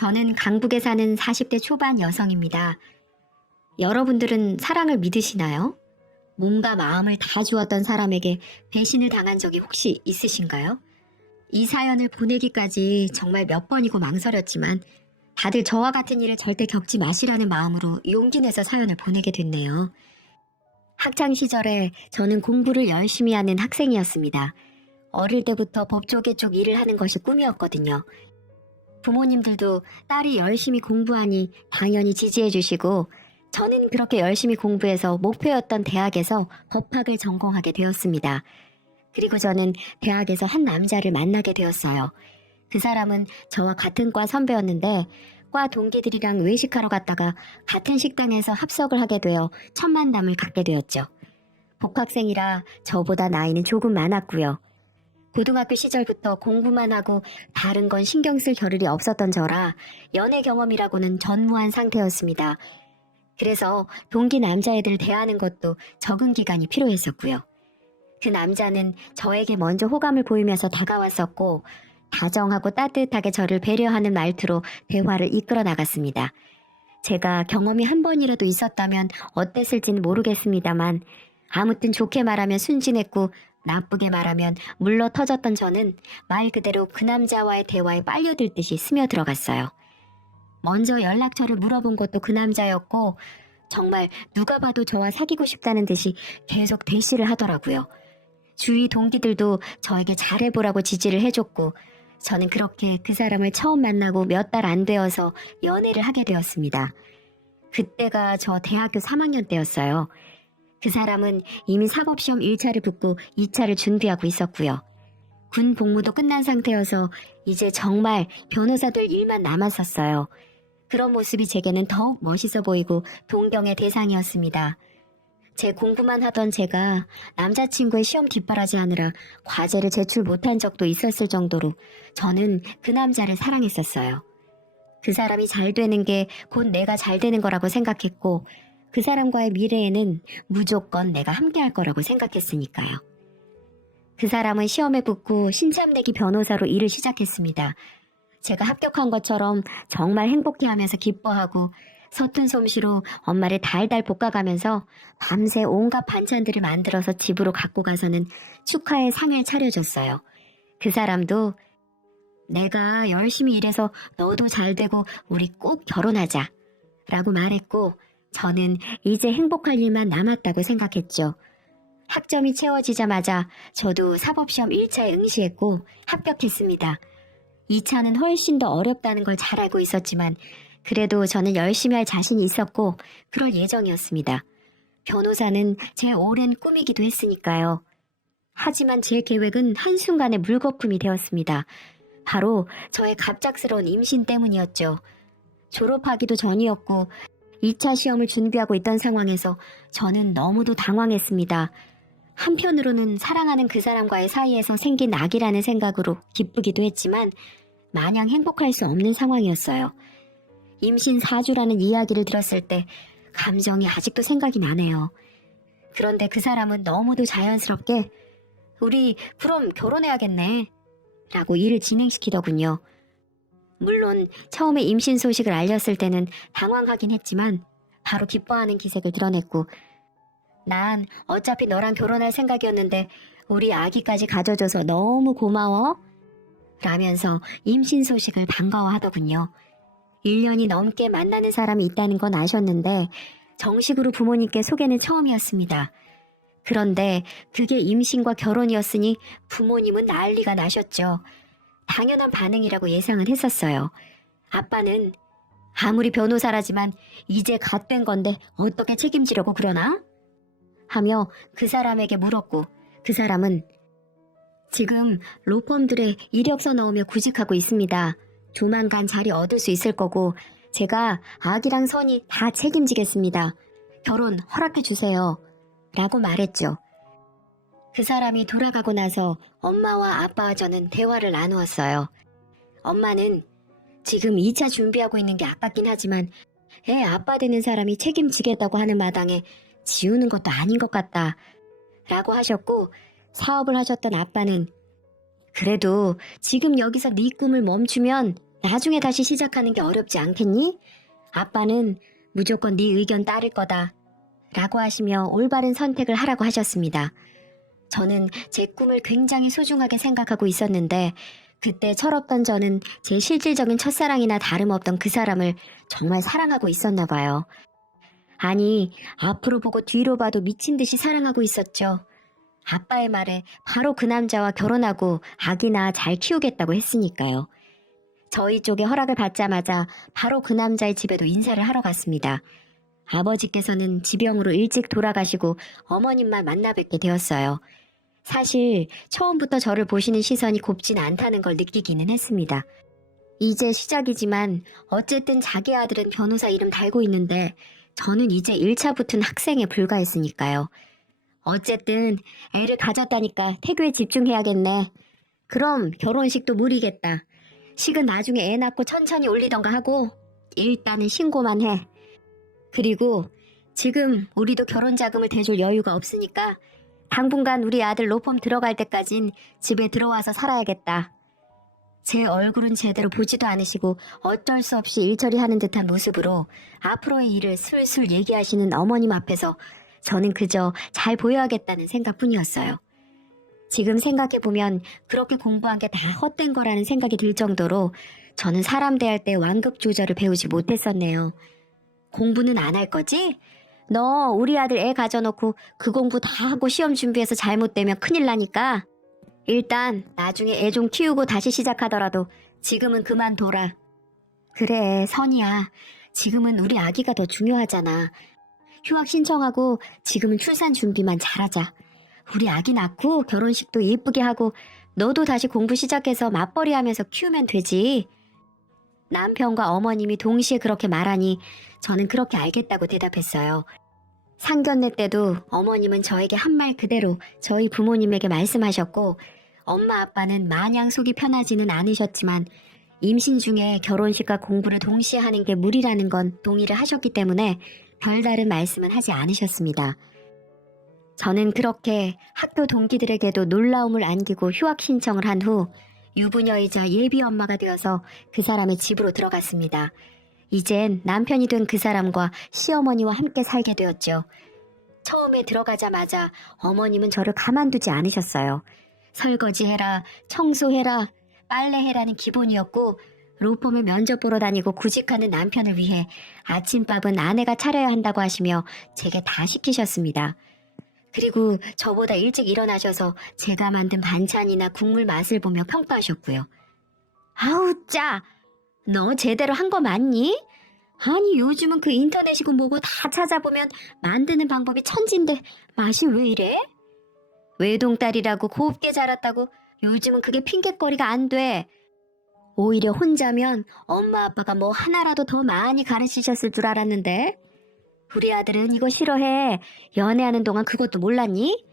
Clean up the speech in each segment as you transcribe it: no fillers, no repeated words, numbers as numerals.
저는 강북에 사는 40대 초반 여성입니다. 여러분들은 사랑을 믿으시나요? 몸과 마음을 다 주었던 사람에게 배신을 당한 적이 혹시 있으신가요? 이 사연을 보내기까지 정말 몇 번이고 망설였지만 다들 저와 같은 일을 절대 겪지 마시라는 마음으로 용기 내서 사연을 보내게 됐네요. 학창 시절에 저는 공부를 열심히 하는 학생이었습니다. 어릴 때부터 법조계 쪽 일을 하는 것이 꿈이었거든요. 부모님들도 딸이 열심히 공부하니 당연히 지지해 주시고 저는 그렇게 열심히 공부해서 목표였던 대학에서 법학을 전공하게 되었습니다. 그리고 저는 대학에서 한 남자를 만나게 되었어요. 그 사람은 저와 같은 과 선배였는데 과 동기들이랑 외식하러 갔다가 같은 식당에서 합석을 하게 되어 첫 만남을 갖게 되었죠. 복학생이라 저보다 나이는 조금 많았고요. 고등학교 시절부터 공부만 하고 다른 건 신경 쓸 겨를이 없었던 저라 연애 경험이라고는 전무한 상태였습니다. 그래서 동기 남자애들 대하는 것도 적응 기간이 필요했었고요. 그 남자는 저에게 먼저 호감을 보이면서 다가왔었고 다정하고 따뜻하게 저를 배려하는 말투로 대화를 이끌어 나갔습니다. 제가 경험이 한 번이라도 있었다면 어땠을지는 모르겠습니다만 아무튼 좋게 말하면 순진했고 나쁘게 말하면 물러 터졌던 저는 말 그대로 그 남자와의 대화에 빨려들듯이 스며들어갔어요. 먼저 연락처를 물어본 것도 그 남자였고 정말 누가 봐도 저와 사귀고 싶다는 듯이 계속 대시를 하더라고요. 주위 동기들도 저에게 잘해보라고 지지를 해줬고 저는 그렇게 그 사람을 처음 만나고 몇 달 안 되어서 연애를 하게 되었습니다. 그때가 저 대학교 3학년 때였어요. 그 사람은 이미 사법시험 1차를 붙고 2차를 준비하고 있었고요. 군 복무도 끝난 상태여서 이제 정말 변호사 될 일만 남았었어요. 그런 모습이 제게는 더욱 멋있어 보이고 동경의 대상이었습니다. 제 공부만 하던 제가 남자친구의 시험 뒷바라지하느라 과제를 제출 못한 적도 있었을 정도로 저는 그 남자를 사랑했었어요. 그 사람이 잘 되는 게 곧 내가 잘 되는 거라고 생각했고 그 사람과의 미래에는 무조건 내가 함께할 거라고 생각했으니까요. 그 사람은 시험에 붙고 신참내기 변호사로 일을 시작했습니다. 제가 합격한 것처럼 정말 행복해하면서 기뻐하고 서툰 솜씨로 엄마를 달달 볶아가면서 밤새 온갖 반찬들을 만들어서 집으로 갖고 가서는 축하의 상을 차려줬어요. 그 사람도 내가 열심히 일해서 너도 잘 되고 우리 꼭 결혼하자 라고 말했고 저는 이제 행복할 일만 남았다고 생각했죠. 학점이 채워지자마자 저도 사법시험 1차에 응시했고 합격했습니다. 2차는 훨씬 더 어렵다는 걸 잘 알고 있었지만 그래도 저는 열심히 할 자신이 있었고 그럴 예정이었습니다. 변호사는 제 오랜 꿈이기도 했으니까요. 하지만 제 계획은 한순간에 물거품이 되었습니다. 바로 저의 갑작스러운 임신 때문이었죠. 졸업하기도 전이었고 2차 시험을 준비하고 있던 상황에서 저는 너무도 당황했습니다. 한편으로는 사랑하는 그 사람과의 사이에서 생긴 낙이라는 생각으로 기쁘기도 했지만 마냥 행복할 수 없는 상황이었어요. 임신 4주라는 이야기를 들었을 때 감정이 아직도 생각이 나네요. 그런데 그 사람은 너무도 자연스럽게 우리 그럼 결혼해야겠네 라고 일을 진행시키더군요. 물론 처음에 임신 소식을 알렸을 때는 당황하긴 했지만 바로 기뻐하는 기색을 드러냈고 난 어차피 너랑 결혼할 생각이었는데 우리 아기까지 가져줘서 너무 고마워 라면서 임신 소식을 반가워하더군요. 1년이 넘게 만나는 사람이 있다는 건 아셨는데 정식으로 부모님께 소개는 처음이었습니다. 그런데 그게 임신과 결혼이었으니 부모님은 난리가 나셨죠. 당연한 반응이라고 예상은 했었어요. 아빠는 아무리 변호사라지만 이제 갓 된 건데 어떻게 책임지려고 그러나? 하며 그 사람에게 물었고 그 사람은 지금 로펌들의 이력서 넣으며 구직하고 있습니다. 조만간 자리 얻을 수 있을 거고 제가 아기랑 선이 다 책임지겠습니다. 결혼 허락해 주세요. 라고 말했죠. 그 사람이 돌아가고 나서 엄마와 아빠와 저는 대화를 나누었어요. 엄마는 지금 2차 준비하고 있는 게 아깝긴 하지만 애 아빠 되는 사람이 책임지겠다고 하는 마당에 지우는 것도 아닌 것 같다 라고 하셨고 사업을 하셨던 아빠는 그래도 지금 여기서 네 꿈을 멈추면 나중에 다시 시작하는 게 어렵지 않겠니? 아빠는 무조건 네 의견 따를 거다. 라고 하시며 올바른 선택을 하라고 하셨습니다. 저는 제 꿈을 굉장히 소중하게 생각하고 있었는데 그때 철없던 저는 제 실질적인 첫사랑이나 다름없던 그 사람을 정말 사랑하고 있었나 봐요. 아니, 앞으로 보고 뒤로 봐도 미친 듯이 사랑하고 있었죠. 아빠의 말에 바로 그 남자와 결혼하고 아기나 잘 키우겠다고 했으니까요. 저희 쪽에 허락을 받자마자 바로 그 남자의 집에도 인사를 하러 갔습니다. 아버지께서는 지병으로 일찍 돌아가시고 어머님만 만나 뵙게 되었어요. 사실 처음부터 저를 보시는 시선이 곱진 않다는 걸 느끼기는 했습니다. 이제 시작이지만 어쨌든 자기 아들은 변호사 이름 달고 있는데 저는 이제 1차 붙은 학생에 불과했으니까요. 어쨌든 애를 가졌다니까 태교에 집중해야겠네. 그럼 결혼식도 무리겠다. 식은 나중에 애 낳고 천천히 올리던가 하고 일단은 신고만 해. 그리고 지금 우리도 결혼 자금을 대줄 여유가 없으니까 당분간 우리 아들 로펌 들어갈 때까진 집에 들어와서 살아야겠다. 제 얼굴은 제대로 보지도 않으시고 어쩔 수 없이 일처리하는 듯한 모습으로 앞으로의 일을 술술 얘기하시는 어머님 앞에서 저는 그저 잘 보여야겠다는 생각뿐이었어요. 지금 생각해보면 그렇게 공부한 게 다 헛된 거라는 생각이 들 정도로 저는 사람 대할 때 완급 조절을 배우지 못했었네요. 공부는 안 할 거지? 너 우리 아들 애 가져놓고 그 공부 다 하고 시험 준비해서 잘못되면 큰일 나니까 일단 나중에 애 좀 키우고 다시 시작하더라도 지금은 그만둬라. 그래, 선이야. 지금은 우리 아기가 더 중요하잖아. 휴학 신청하고 지금은 출산 준비만 잘하자. 우리 아기 낳고 결혼식도 예쁘게 하고 너도 다시 공부 시작해서 맞벌이 하면서 키우면 되지. 남편과 어머님이 동시에 그렇게 말하니 저는 그렇게 알겠다고 대답했어요. 상견례 때도 어머님은 저에게 한 말 그대로 저희 부모님에게 말씀하셨고 엄마 아빠는 마냥 속이 편하지는 않으셨지만 임신 중에 결혼식과 공부를 동시에 하는 게 무리라는 건 동의를 하셨기 때문에 별다른 말씀은 하지 않으셨습니다. 저는 그렇게 학교 동기들에게도 놀라움을 안기고 휴학 신청을 한 후 유부녀이자 예비 엄마가 되어서 그 사람의 집으로 들어갔습니다. 이젠 남편이 된 그 사람과 시어머니와 함께 살게 되었죠. 처음에 들어가자마자 어머님은 저를 가만두지 않으셨어요. 설거지해라, 청소해라, 빨래해라는 기본이었고 로펌에 면접 보러 다니고 구직하는 남편을 위해 아침밥은 아내가 차려야 한다고 하시며 제게 다 시키셨습니다. 그리고 저보다 일찍 일어나셔서 제가 만든 반찬이나 국물 맛을 보며 평가하셨고요. 아우 짜! 너 제대로 한 거 맞니? 아니 요즘은 그 인터넷이고 뭐고 다 찾아보면 만드는 방법이 천진데 맛이 왜 이래? 외동딸이라고 곱게 자랐다고 요즘은 그게 핑곗거리가 안 돼. 오히려 혼자면 엄마 아빠가 뭐 하나라도 더 많이 가르치셨을 줄 알았는데 우리 아들은 이거 싫어해. 연애하는 동안 그것도 몰랐니?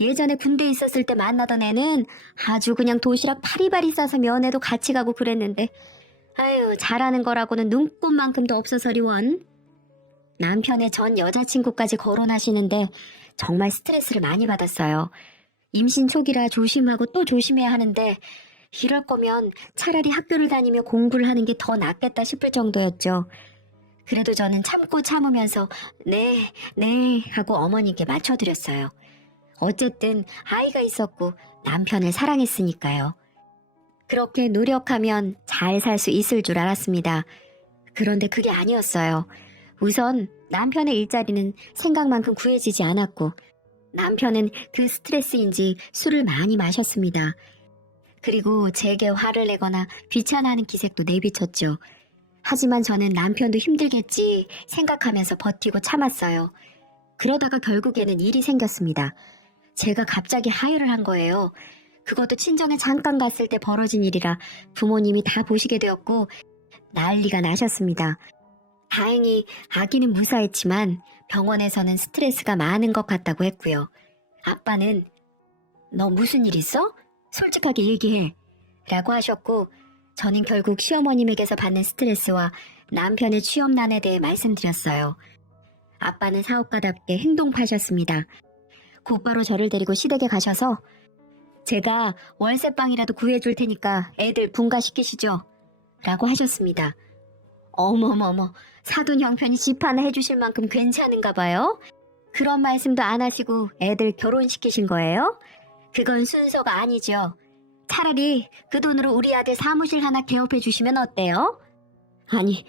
예전에 군대에 있었을 때 만나던 애는 아주 그냥 도시락 파리바리 싸서 면회도 같이 가고 그랬는데 아유 잘하는 거라고는 눈꼽만큼도 없어서리 원. 남편의 전 여자친구까지 거론하시는데 정말 스트레스를 많이 받았어요. 임신 초기라 조심하고 또 조심해야 하는데 이럴 거면 차라리 학교를 다니며 공부를 하는 게 더 낫겠다 싶을 정도였죠. 그래도 저는 참고 참으면서 네 하고 어머니께 맞춰드렸어요. 어쨌든 아이가 있었고 남편을 사랑했으니까요. 그렇게 노력하면 잘 살 수 있을 줄 알았습니다. 그런데 그게 아니었어요. 우선 남편의 일자리는 생각만큼 구해지지 않았고 남편은 그 스트레스인지 술을 많이 마셨습니다. 그리고 제게 화를 내거나 귀찮아하는 기색도 내비쳤죠. 하지만 저는 남편도 힘들겠지 생각하면서 버티고 참았어요. 그러다가 결국에는 일이 생겼습니다. 제가 갑자기 하혈을 한 거예요. 그것도 친정에 잠깐 갔을 때 벌어진 일이라 부모님이 다 보시게 되었고 난리가 나셨습니다. 다행히 아기는 무사했지만 병원에서는 스트레스가 많은 것 같다고 했고요. 아빠는 너 무슨 일 있어? 솔직하게 얘기해 라고 하셨고 저는 결국 시어머님에게서 받는 스트레스와 남편의 취업난에 대해 말씀드렸어요. 아빠는 사업가답게 행동파셨습니다. 곧바로 저를 데리고 시댁에 가셔서 제가 월세방이라도 구해줄 테니까 애들 분가시키시죠. 라고 하셨습니다. 어머머머, 사돈 형편이 집 하나 해주실 만큼 괜찮은가 봐요? 그런 말씀도 안 하시고 애들 결혼시키신 거예요? 그건 순서가 아니죠. 차라리 그 돈으로 우리 아들 사무실 하나 개업해 주시면 어때요? 아니,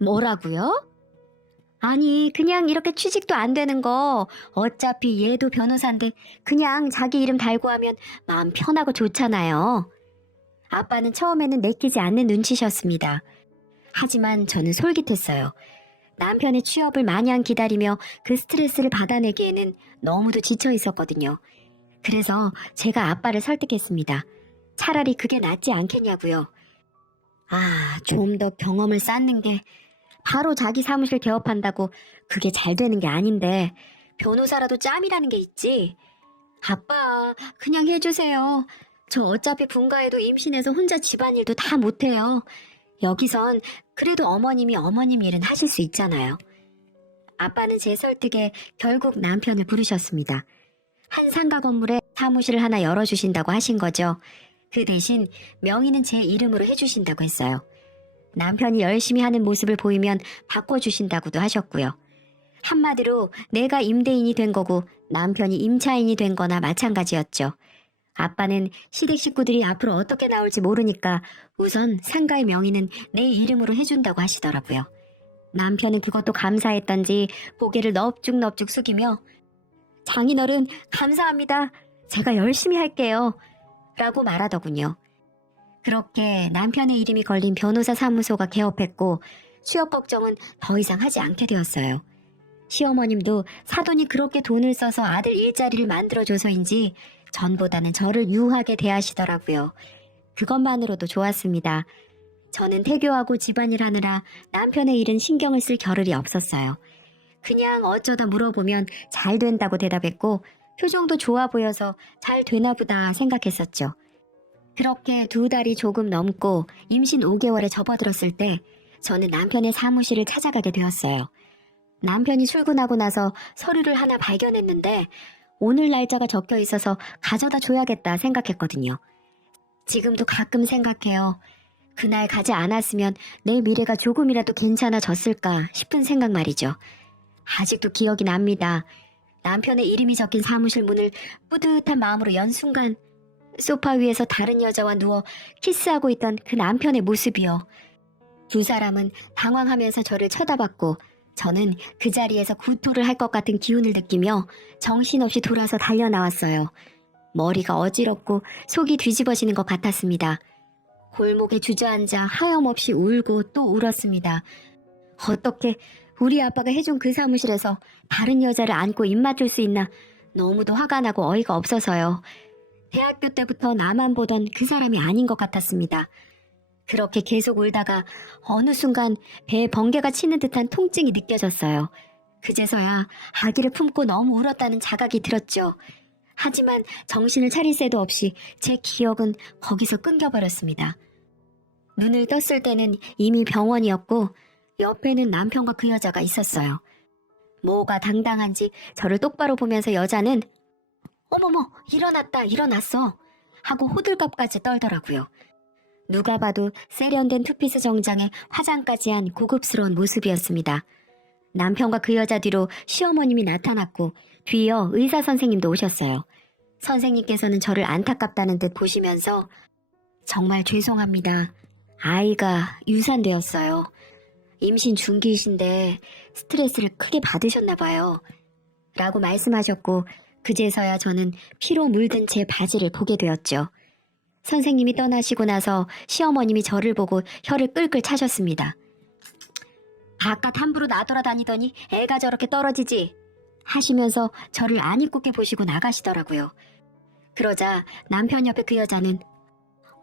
뭐라고요? 아니, 그냥 이렇게 취직도 안 되는 거 어차피 얘도 변호사인데 그냥 자기 이름 달고 하면 마음 편하고 좋잖아요. 아빠는 처음에는 내키지 않는 눈치셨습니다. 하지만 저는 솔깃했어요. 남편의 취업을 마냥 기다리며 그 스트레스를 받아내기에는 너무도 지쳐 있었거든요. 그래서 제가 아빠를 설득했습니다. 차라리 그게 낫지 않겠냐고요. 좀 더 경험을 쌓는 게 바로 자기 사무실 개업한다고 그게 잘 되는 게 아닌데 변호사라도 짬이라는 게 있지. 아빠, 그냥 해주세요. 저 어차피 분가해도 임신해서 혼자 집안일도 다 못해요. 여기선 그래도 어머님이 어머님 일은 하실 수 있잖아요. 아빠는 제 설득에 결국 남편을 부르셨습니다. 한 상가 건물에 사무실을 하나 열어주신다고 하신 거죠. 그 대신 명의는 제 이름으로 해주신다고 했어요. 남편이 열심히 하는 모습을 보이면 바꿔주신다고도 하셨고요. 한마디로 내가 임대인이 된 거고 남편이 임차인이 된 거나 마찬가지였죠. 아빠는 시댁 식구들이 앞으로 어떻게 나올지 모르니까 우선 상가의 명의는 내 이름으로 해준다고 하시더라고요. 남편은 그것도 감사했던지 고개를 넙죽넙죽 숙이며 장인어른 감사합니다. 제가 열심히 할게요. 라고 말하더군요. 그렇게 남편의 이름이 걸린 변호사 사무소가 개업했고 취업 걱정은 더 이상 하지 않게 되었어요. 시어머님도 사돈이 그렇게 돈을 써서 아들 일자리를 만들어줘서인지 전보다는 저를 유하게 대하시더라고요. 그것만으로도 좋았습니다. 저는 태교하고 집안일 하느라 남편의 일은 신경을 쓸 겨를이 없었어요. 그냥 어쩌다 물어보면 잘 된다고 대답했고 표정도 좋아 보여서 잘 되나 보다 생각했었죠. 그렇게 2달이 조금 넘고 임신 5개월에 접어들었을 때 저는 남편의 사무실을 찾아가게 되었어요. 남편이 출근하고 나서 서류를 하나 발견했는데 오늘 날짜가 적혀 있어서 가져다 줘야겠다 생각했거든요. 지금도 가끔 생각해요. 그날 가지 않았으면 내 미래가 조금이라도 괜찮아졌을까 싶은 생각 말이죠. 아직도 기억이 납니다. 남편의 이름이 적힌 사무실 문을 뿌듯한 마음으로 연 순간 소파 위에서 다른 여자와 누워 키스하고 있던 그 남편의 모습이요. 두 사람은 당황하면서 저를 쳐다봤고 저는 그 자리에서 구토를 할 것 같은 기운을 느끼며 정신없이 돌아서 달려나왔어요. 머리가 어지럽고 속이 뒤집어지는 것 같았습니다. 골목에 주저앉아 하염없이 울고 또 울었습니다. 어떻게 우리 아빠가 해준 그 사무실에서 다른 여자를 안고 입 맞출 수 있나 너무도 화가 나고 어이가 없어서요. 대학교 때부터 나만 보던 그 사람이 아닌 것 같았습니다. 그렇게 계속 울다가 어느 순간 배에 번개가 치는 듯한 통증이 느껴졌어요. 그제서야 아기를 품고 너무 울었다는 자각이 들었죠. 하지만 정신을 차릴 새도 없이 제 기억은 거기서 끊겨버렸습니다. 눈을 떴을 때는 이미 병원이었고 옆에는 남편과 그 여자가 있었어요. 뭐가 당당한지 저를 똑바로 보면서 여자는 어머머, 일어났어 하고 호들갑까지 떨더라고요. 누가 봐도 세련된 투피스 정장에 화장까지 한 고급스러운 모습이었습니다. 남편과 그 여자 뒤로 시어머님이 나타났고 뒤이어 의사 선생님도 오셨어요. 선생님께서는 저를 안타깝다는 듯 보시면서 정말 죄송합니다. 아이가 유산되었어요. 임신 중기이신데 스트레스를 크게 받으셨나 봐요. 라고 말씀하셨고 그제서야 저는 피로 물든 제 바지를 보게 되었죠. 선생님이 떠나시고 나서 시어머님이 저를 보고 혀를 끌끌 차셨습니다. 바깥 함부로 나돌아다니더니 애가 저렇게 떨어지지 하시면서 저를 안 이쁘게 보시고 나가시더라고요. 그러자 남편 옆에 그 여자는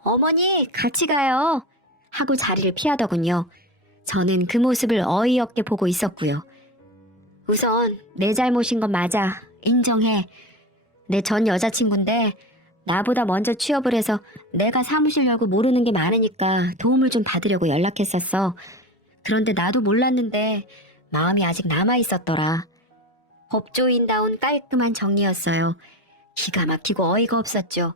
어머니 같이 가요 하고 자리를 피하더군요. 저는 그 모습을 어이없게 보고 있었고요. 우선 내 잘못인 건 맞아. 인정해. 내 전 여자친구인데 나보다 먼저 취업을 해서 내가 사무실 열고 모르는 게 많으니까 도움을 좀 받으려고 연락했었어. 그런데 나도 몰랐는데 마음이 아직 남아있었더라. 법조인다운 깔끔한 정리였어요. 기가 막히고 어이가 없었죠.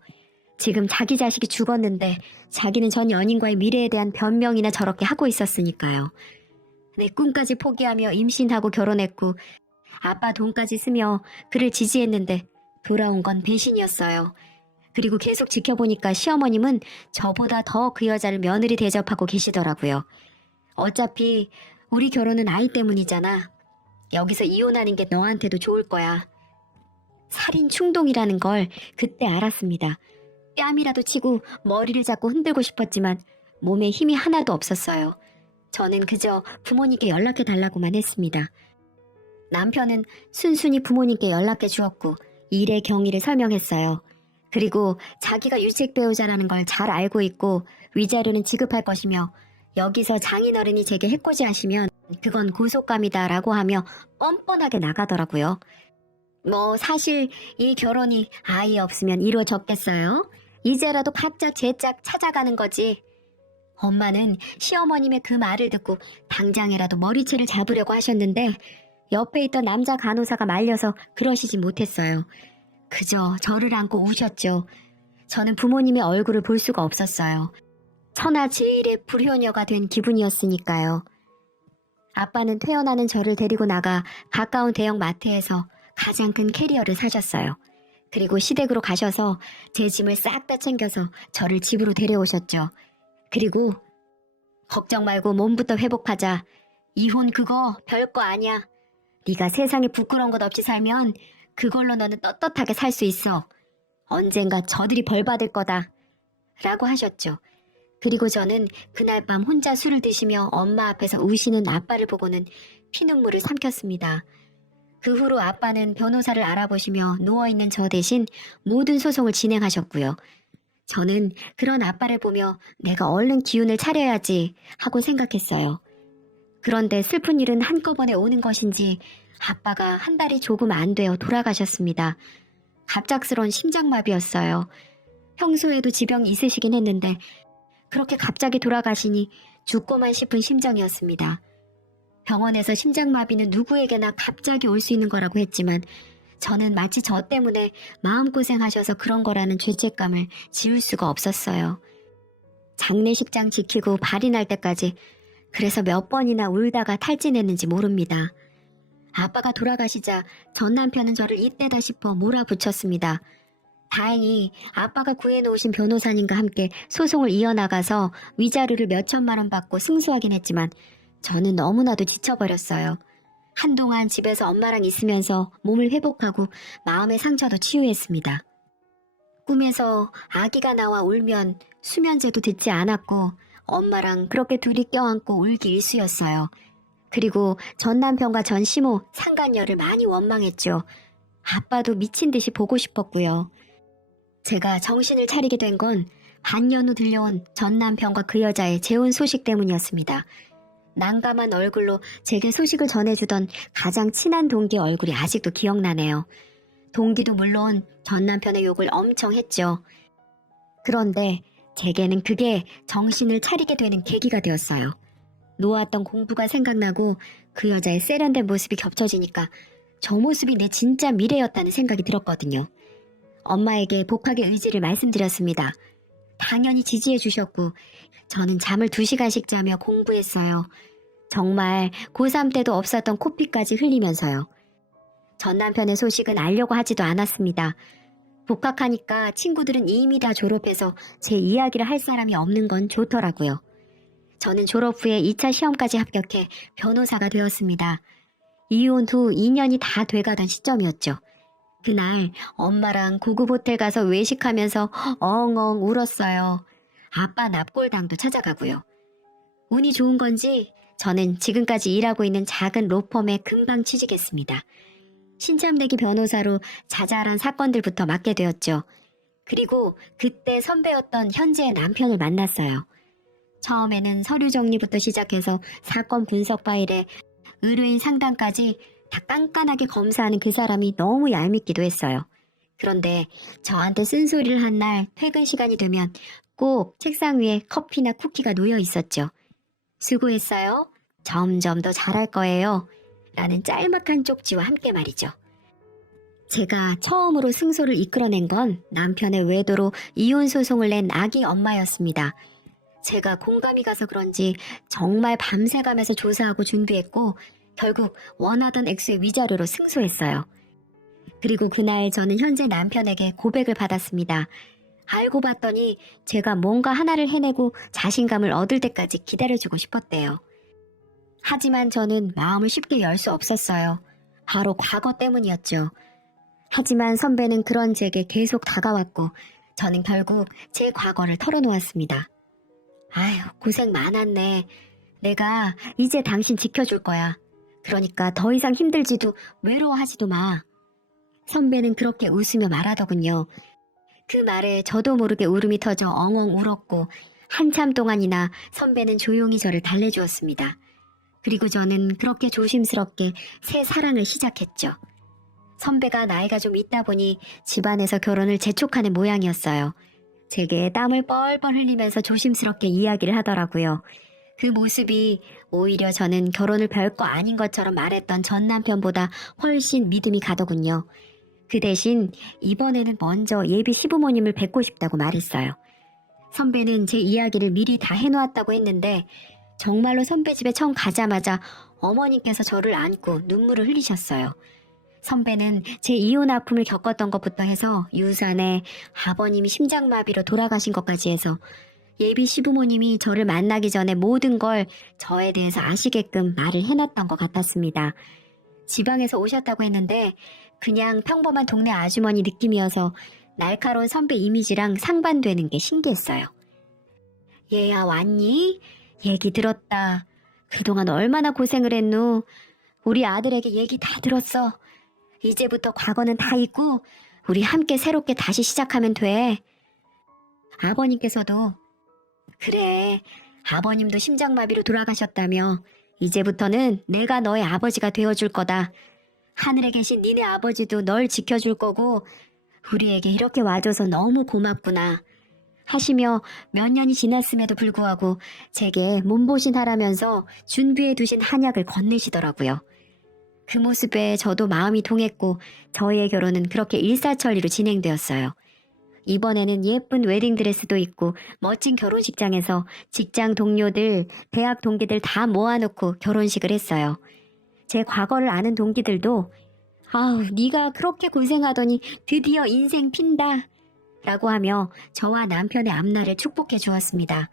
지금 자기 자식이 죽었는데 자기는 전 연인과의 미래에 대한 변명이나 저렇게 하고 있었으니까요. 내 꿈까지 포기하며 임신하고 결혼했고 아빠 돈까지 쓰며 그를 지지했는데 돌아온 건 배신이었어요. 그리고 계속 지켜보니까 시어머님은 저보다 더 그 여자를 며느리 대접하고 계시더라고요. 어차피 우리 결혼은 아이 때문이잖아. 여기서 이혼하는 게 너한테도 좋을 거야. 살인 충동이라는 걸 그때 알았습니다. 뺨이라도 치고 머리를 잡고 흔들고 싶었지만 몸에 힘이 하나도 없었어요. 저는 그저 부모님께 연락해 달라고만 했습니다. 남편은 순순히 부모님께 연락해 주었고 일의 경위를 설명했어요. 그리고 자기가 유책 배우자라는 걸 잘 알고 있고 위자료는 지급할 것이며 여기서 장인어른이 제게 해코지하시면 그건 고속감이다라고 하며 뻔뻔하게 나가더라고요. 뭐 사실 이 결혼이 아이 없으면 이루어졌겠어요? 이제라도 각자 제 짝 찾아가는 거지. 엄마는 시어머님의 그 말을 듣고 당장이라도 머리채를 잡으려고 하셨는데 옆에 있던 남자 간호사가 말려서 그러시지 못했어요. 그저 저를 안고 우셨죠. 저는 부모님의 얼굴을 볼 수가 없었어요. 천하제일의 불효녀가 된 기분이었으니까요. 아빠는 퇴원하는 저를 데리고 나가 가까운 대형 마트에서 가장 큰 캐리어를 사셨어요. 그리고 시댁으로 가셔서 제 짐을 싹 다 챙겨서 저를 집으로 데려오셨죠. 그리고 걱정 말고 몸부터 회복하자. 이혼 그거 별거 아니야. 네가 세상에 부끄러운 것 없이 살면 그걸로 너는 떳떳하게 살 수 있어. 언젠가 저들이 벌 받을 거다. 라고 하셨죠. 그리고 저는 그날 밤 혼자 술을 드시며 엄마 앞에서 우시는 아빠를 보고는 피눈물을 삼켰습니다. 그 후로 아빠는 변호사를 알아보시며 누워있는 저 대신 모든 소송을 진행하셨고요. 저는 그런 아빠를 보며 내가 얼른 기운을 차려야지 하고 생각했어요. 그런데 슬픈 일은 한꺼번에 오는 것인지 아빠가 한 달이 조금 안 되어 돌아가셨습니다. 갑작스러운 심장마비였어요. 평소에도 지병이 있으시긴 했는데 그렇게 갑자기 돌아가시니 죽고만 싶은 심정이었습니다. 병원에서 심장마비는 누구에게나 갑자기 올 수 있는 거라고 했지만 저는 마치 저 때문에 마음고생하셔서 그런 거라는 죄책감을 지울 수가 없었어요. 장례식장 지키고 발이 날 때까지 그래서 몇 번이나 울다가 탈진했는지 모릅니다. 아빠가 돌아가시자 전 남편은 저를 이때다 싶어 몰아붙였습니다. 다행히 아빠가 구해놓으신 변호사님과 함께 소송을 이어나가서 위자료를 몇 천만 원 받고 승소하긴 했지만 저는 너무나도 지쳐버렸어요. 한동안 집에서 엄마랑 있으면서 몸을 회복하고 마음의 상처도 치유했습니다. 꿈에서 아기가 나와 울면 수면제도 듣지 않았고 엄마랑 그렇게 둘이 껴안고 울기 일쑤였어요. 그리고 전 남편과 전 시모, 상간녀를 많이 원망했죠. 아빠도 미친 듯이 보고 싶었고요. 제가 정신을 차리게 된 건 반년 후 들려온 전 남편과 그 여자의 재혼 소식 때문이었습니다. 난감한 얼굴로 제게 소식을 전해주던 가장 친한 동기의 얼굴이 아직도 기억나네요. 동기도 물론 전 남편의 욕을 엄청 했죠. 그런데 제게는 그게 정신을 차리게 되는 계기가 되었어요. 놓았던 공부가 생각나고 그 여자의 세련된 모습이 겹쳐지니까 저 모습이 내 진짜 미래였다는 생각이 들었거든요. 엄마에게 복학의 의지를 말씀드렸습니다. 당연히 지지해 주셨고 저는 잠을 2시간씩 자며 공부했어요. 정말 고3 때도 없었던 코피까지 흘리면서요. 전 남편의 소식은 알려고 하지도 않았습니다. 복학하니까 친구들은 이미 다 졸업해서 제 이야기를 할 사람이 없는 건 좋더라고요. 저는 졸업 후에 2차 시험까지 합격해 변호사가 되었습니다. 이혼 후 2년이 다 돼가던 시점이었죠. 그날 엄마랑 고급 호텔 가서 외식하면서 엉엉 울었어요. 아빠 납골당도 찾아가고요. 운이 좋은 건지 저는 지금까지 일하고 있는 작은 로펌에 금방 취직했습니다. 신참대기 변호사로 자잘한 사건들부터 맡게 되었죠. 그리고 그때 선배였던 현재의 남편을 만났어요. 처음에는 서류 정리부터 시작해서 사건 분석 파일에 의뢰인 상담까지 다 깐깐하게 검사하는 그 사람이 너무 얄밉기도 했어요. 그런데 저한테 쓴소리를 한 날 퇴근 시간이 되면 꼭 책상 위에 커피나 쿠키가 놓여 있었죠. 수고했어요. 점점 더 잘할 거예요. 라는 짤막한 쪽지와 함께 말이죠. 제가 처음으로 승소를 이끌어낸 건 남편의 외도로 이혼 소송을 낸 아기 엄마였습니다. 제가 공감이 가서 그런지 정말 밤새 가면서 조사하고 준비했고 결국 원하던 액수의 위자료로 승소했어요. 그리고 그날 저는 현재 남편에게 고백을 받았습니다. 알고 봤더니 제가 뭔가 하나를 해내고 자신감을 얻을 때까지 기다려주고 싶었대요. 하지만 저는 마음을 쉽게 열 수 없었어요. 바로 과거 때문이었죠. 하지만 선배는 그런 제게 계속 다가왔고 저는 결국 제 과거를 털어놓았습니다. 아휴, 고생 많았네. 내가 이제 당신 지켜줄 거야. 그러니까 더 이상 힘들지도 외로워하지도 마. 선배는 그렇게 웃으며 말하더군요. 그 말에 저도 모르게 울음이 터져 엉엉 울었고 한참 동안이나 선배는 조용히 저를 달래주었습니다. 그리고 저는 그렇게 조심스럽게 새 사랑을 시작했죠. 선배가 나이가 좀 있다 보니 집안에서 결혼을 재촉하는 모양이었어요. 제게 땀을 뻘뻘 흘리면서 조심스럽게 이야기를 하더라고요. 그 모습이 오히려 저는 결혼을 별거 아닌 것처럼 말했던 전 남편보다 훨씬 믿음이 가더군요. 그 대신 이번에는 먼저 예비 시부모님을 뵙고 싶다고 말했어요. 선배는 제 이야기를 미리 다 해놓았다고 했는데 정말로 선배 집에 처음 가자마자 어머님께서 저를 안고 눈물을 흘리셨어요. 선배는 제 이혼 아픔을 겪었던 것부터 해서 유산에 아버님이 심장마비로 돌아가신 것까지 해서 예비 시부모님이 저를 만나기 전에 모든 걸 저에 대해서 아시게끔 말을 해놨던 것 같았습니다. 지방에서 오셨다고 했는데 그냥 평범한 동네 아주머니 느낌이어서 날카로운 선배 이미지랑 상반되는 게 신기했어요. 얘야 왔니? 얘기 들었다. 그동안 얼마나 고생을 했누. 우리 아들에게 얘기 다 들었어. 이제부터 과거는 다 잊고 우리 함께 새롭게 다시 시작하면 돼. 아버님께서도 그래, 아버님도 심장마비로 돌아가셨다며 이제부터는 내가 너의 아버지가 되어줄 거다. 하늘에 계신 니네 아버지도 널 지켜줄 거고 우리에게 이렇게 와줘서 너무 고맙구나 하시며 몇 년이 지났음에도 불구하고 제게 몸보신하라면서 준비해 두신 한약을 건네시더라고요. 그 모습에 저도 마음이 동했고 저희의 결혼은 그렇게 일사천리로 진행되었어요. 이번에는 예쁜 웨딩드레스도 입고 멋진 결혼식장에서 직장 동료들, 대학 동기들 다 모아놓고 결혼식을 했어요. 제 과거를 아는 동기들도 아우, 네가 그렇게 고생하더니 드디어 인생 핀다 라고 하며 저와 남편의 앞날을 축복해 주었습니다.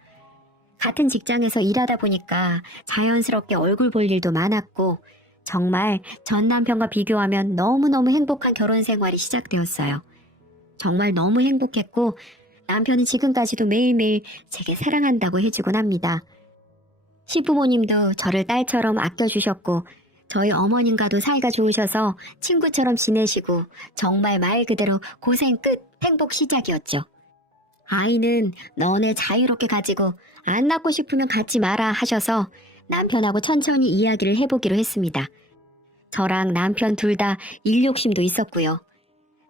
같은 직장에서 일하다 보니까 자연스럽게 얼굴 볼 일도 많았고 정말 전 남편과 비교하면 너무너무 행복한 결혼 생활이 시작되었어요. 정말 너무 행복했고 남편은 지금까지도 매일매일 제게 사랑한다고 해주곤 합니다. 시부모님도 저를 딸처럼 아껴주셨고 저희 어머님과도 사이가 좋으셔서 친구처럼 지내시고 정말 말 그대로 고생 끝 행복 시작이었죠. 아이는 너네 자유롭게 가지고 안 낳고 싶으면 갖지 마라 하셔서 남편하고 천천히 이야기를 해보기로 했습니다. 저랑 남편 둘 다 일 욕심도 있었고요.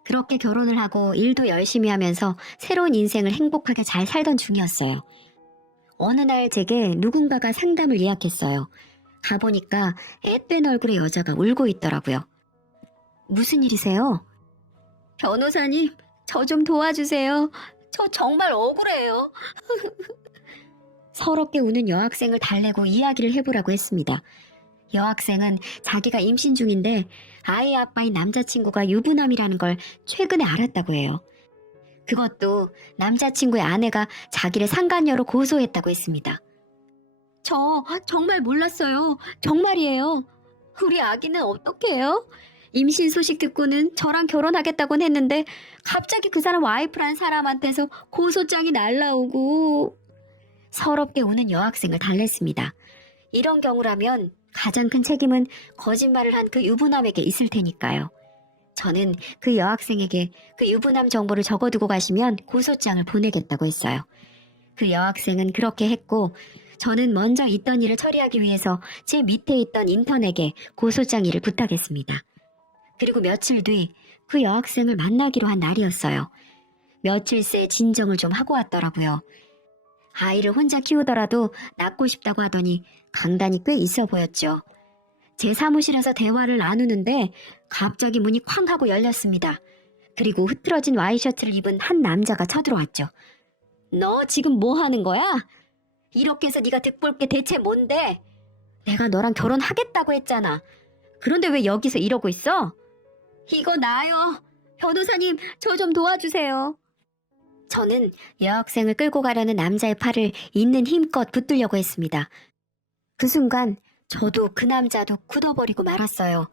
그렇게 결혼을 하고 일도 열심히 하면서 새로운 인생을 행복하게 잘 살던 중이었어요. 어느 날 제게 누군가가 상담을 예약했어요. 가보니까 앳된 얼굴의 여자가 울고 있더라고요. 무슨 일이세요? 변호사님, 저 좀 도와주세요. 저 정말 억울해요. 서럽게 우는 여학생을 달래고 이야기를 해보라고 했습니다. 여학생은 자기가 임신 중인데 아이 아빠인 남자친구가 유부남이라는 걸 최근에 알았다고 해요. 그것도 남자친구의 아내가 자기를 상간녀로 고소했다고 했습니다. 저 정말 몰랐어요. 정말이에요. 우리 아기는 어떻게 해요? 임신 소식 듣고는 저랑 결혼하겠다고는 했는데 갑자기 그 사람 와이프란 사람한테서 고소장이 날라오고. 서럽게 우는 여학생을 달랬습니다. 이런 경우라면 가장 큰 책임은 거짓말을 한 그 유부남에게 있을 테니까요. 저는 그 여학생에게 그 유부남 정보를 적어두고 가시면 고소장을 보내겠다고 했어요. 그 여학생은 그렇게 했고 저는 먼저 있던 일을 처리하기 위해서 제 밑에 있던 인턴에게 고소장 일을 부탁했습니다. 그리고 며칠 뒤 그 여학생을 만나기로 한 날이었어요. 며칠 새 진정을 좀 하고 왔더라고요. 아이를 혼자 키우더라도 낳고 싶다고 하더니 강단이 꽤 있어 보였죠. 제 사무실에서 대화를 나누는데 갑자기 문이 쾅 하고 열렸습니다. 그리고 흐트러진 와이셔츠를 입은 한 남자가 쳐들어왔죠. 너 지금 뭐 하는 거야? 이렇게 해서 네가 득볼 게 대체 뭔데? 내가 너랑 결혼하겠다고 했잖아. 그런데 왜 여기서 이러고 있어? 이거 나요. 변호사님, 저 좀 도와주세요. 저는 여학생을 끌고 가려는 남자의 팔을 있는 힘껏 붙들려고 했습니다. 그 순간 저도 그 남자도 굳어버리고 말았어요.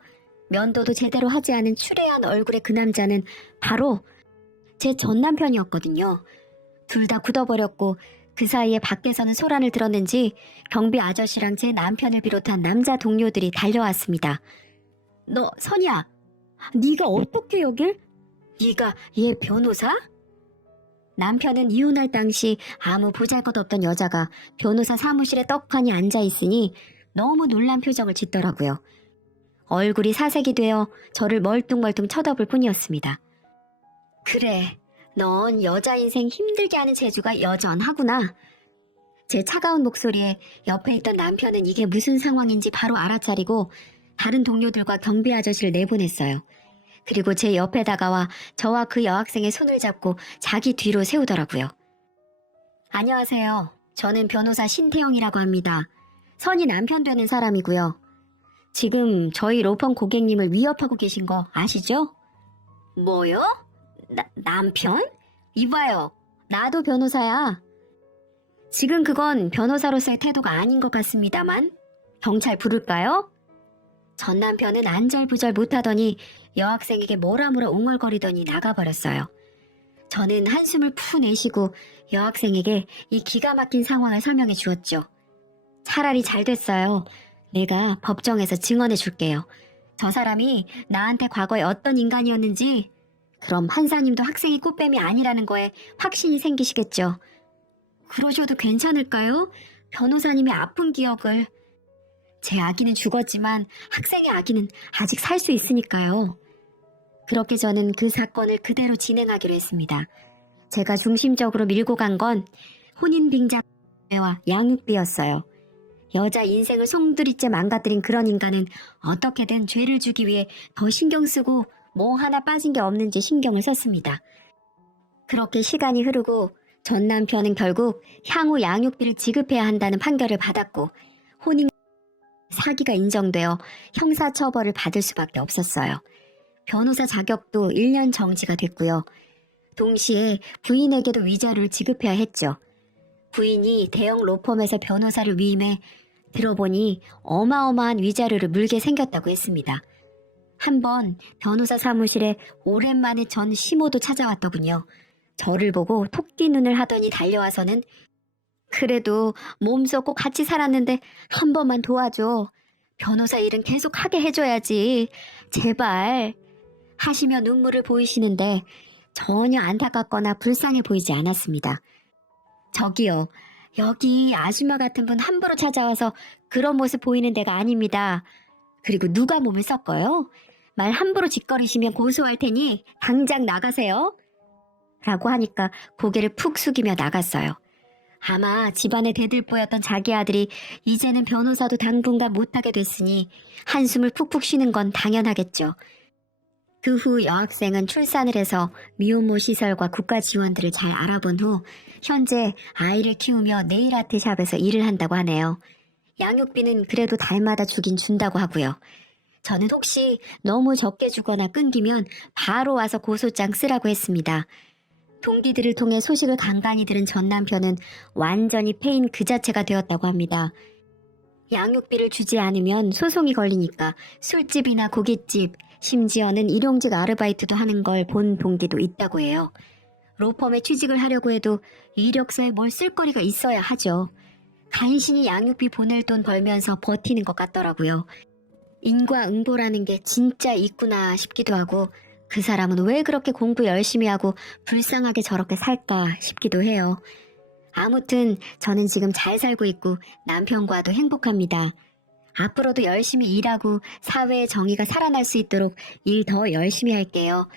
면도도 제대로 하지 않은 추레한 얼굴의 그 남자는 바로 제 전 남편이었거든요. 둘 다 굳어버렸고 그 사이에 밖에서는 소란을 들었는지 경비 아저씨랑 제 남편을 비롯한 남자 동료들이 달려왔습니다. 너 선이야, 네가 어떻게 여길? 네가 얘 변호사? 남편은 이혼할 당시 아무 보잘것없던 여자가 변호사 사무실에 떡하니 앉아있으니 너무 놀란 표정을 짓더라고요. 얼굴이 사색이 되어 저를 멀뚱멀뚱 쳐다볼 뿐이었습니다. 그래, 넌 여자 인생 힘들게 하는 재주가 여전하구나. 제 차가운 목소리에 옆에 있던 남편은 이게 무슨 상황인지 바로 알아차리고 다른 동료들과 경비 아저씨를 내보냈어요. 그리고 제 옆에 다가와 저와 그 여학생의 손을 잡고 자기 뒤로 세우더라고요. 안녕하세요. 저는 변호사 신태영이라고 합니다. 선이 남편 되는 사람이고요. 지금 저희 로펌 고객님을 위협하고 계신 거 아시죠? 뭐요? 남편? 이봐요. 나도 변호사야. 지금 그건 변호사로서의 태도가 아닌 것 같습니다만. 경찰 부를까요? 전 남편은 안절부절 못하더니 여학생에게 뭐라 웅얼거리더니 나가버렸어요. 저는 한숨을 푸 내쉬고 여학생에게 이 기가 막힌 상황을 설명해 주었죠. 차라리 잘 됐어요. 내가 법정에서 증언해 줄게요. 저 사람이 나한테 과거에 어떤 인간이었는지, 그럼 판사님도 학생이 꽃뱀이 아니라는 거에 확신이 생기시겠죠. 그러셔도 괜찮을까요? 변호사님의 아픈 기억을. 제 아기는 죽었지만 학생의 아기는 아직 살 수 있으니까요. 그렇게 저는 그 사건을 그대로 진행하기로 했습니다. 제가 중심적으로 밀고 간 건 혼인빙자와 양육비였어요. 여자 인생을 송두리째 망가뜨린 그런 인간은 어떻게든 죄를 주기 위해 더 신경 쓰고 뭐 하나 빠진 게 없는지 신경을 썼습니다. 그렇게 시간이 흐르고 전 남편은 결국 향후 양육비를 지급해야 한다는 판결을 받았고 혼인 사기가 인정되어 형사처벌을 받을 수밖에 없었어요. 변호사 자격도 1년 정지가 됐고요. 동시에 부인에게도 위자료를 지급해야 했죠. 부인이 대형 로펌에서 변호사를 위임해 들어보니 어마어마한 위자료를 물게 생겼다고 했습니다. 한번 변호사 사무실에 오랜만에 전 시모도 찾아왔더군요. 저를 보고 토끼 눈을 하더니 달려와서는 그래도 몸 썩고 같이 살았는데 한 번만 도와줘. 변호사 일은 계속 하게 해줘야지. 제발. 하시며 눈물을 보이시는데 전혀 안타깝거나 불쌍해 보이지 않았습니다. 저기요. 여기 아줌마 같은 분 함부로 찾아와서 그런 모습 보이는 데가 아닙니다. 그리고 누가 몸을 섞어요? 말 함부로 짓거리시면 고소할 테니 당장 나가세요. 라고 하니까 고개를 푹 숙이며 나갔어요. 아마 집안의 대들보였던 자기 아들이 이제는 변호사도 당분간 못하게 됐으니 한숨을 푹푹 쉬는 건 당연하겠죠. 그 후 여학생은 출산을 해서 미혼모 시설과 국가 지원들을 잘 알아본 후 현재 아이를 키우며 네일 아트 샵에서 일을 한다고 하네요. 양육비는 그래도 달마다 주긴 준다고 하고요. 저는 혹시 너무 적게 주거나 끊기면 바로 와서 고소장 쓰라고 했습니다. 동기들을 통해 소식을 간간히 들은 전 남편은 완전히 패인 그 자체가 되었다고 합니다. 양육비를 주지 않으면 소송이 걸리니까 술집이나 고깃집, 심지어는 일용직 아르바이트도 하는 걸 본 동기도 있다고 해요. 로펌에 취직을 하려고 해도 이력서에 뭘 쓸 거리가 있어야 하죠. 간신히 양육비 보낼 돈 벌면서 버티는 것 같더라고요. 인과응보라는 게 진짜 있구나 싶기도 하고 그 사람은 왜 그렇게 공부 열심히 하고 불쌍하게 저렇게 살까 싶기도 해요. 아무튼 저는 지금 잘 살고 있고 남편과도 행복합니다. 앞으로도 열심히 일하고 사회의 정의가 살아날 수 있도록 일 더 열심히 할게요.